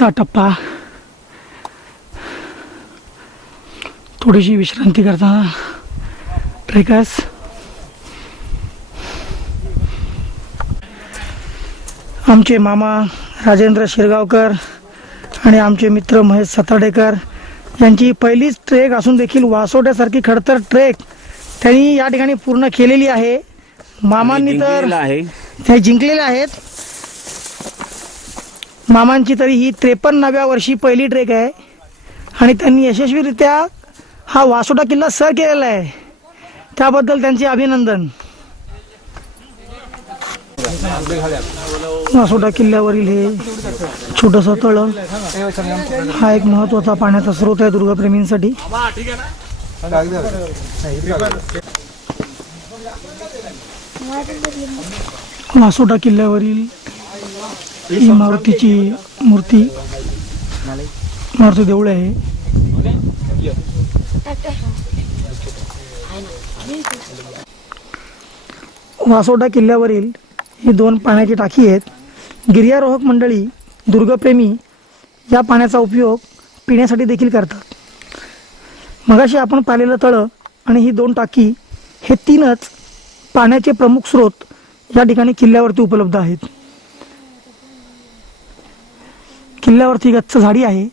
चा टप्पा थोडीशी विश्रांती करताना ट्रेकर्स आमचे मामा राजेंद्र शिरगावकर आणि आमचे मित्र महेश सताडेकर यांची पहिलीच ट्रेक असून देखील वासोट्यासारखी खडतर ट्रेक त्यांनी या ठिकाणी पूर्ण केलेली आहे। मामांनी तर ते जिंकलेले आहेत। मामांची तरी ही 53व्या वर्षी पहिली ट्रेक आहे आणि त्यांनी यशस्वीरित्या हा वासोटा किल्ला सर केलेला आहे, त्याबद्दल त्यांचे अभिनंदन। वासोटा किल्ल्यावरील हे छोटंसं तळ हा एक महत्त्वाचा पाण्याचा स्रोत आहे दुर्गप्रेमींसाठी। वासोटा किल्ल्यावरील ही मारुतीची मूर्ती मारुती देऊळ आहे। वासोटा किल्ल्यावरील ही 2 पाण्याची टाकी आहेत। गिर्यारोहक मंडळी दुर्गप्रेमी या पाण्याचा उपयोग पिण्यासाठी देखील करतात। मगाशी आपण पाहिलेलं तळं आणि ही 2 टाकी हे 3च पाण्याचे प्रमुख स्रोत या ठिकाणी किल्ल्यावरती उपलब्ध आहेत। किल्ल्यावरती गच्च झाडी आहे।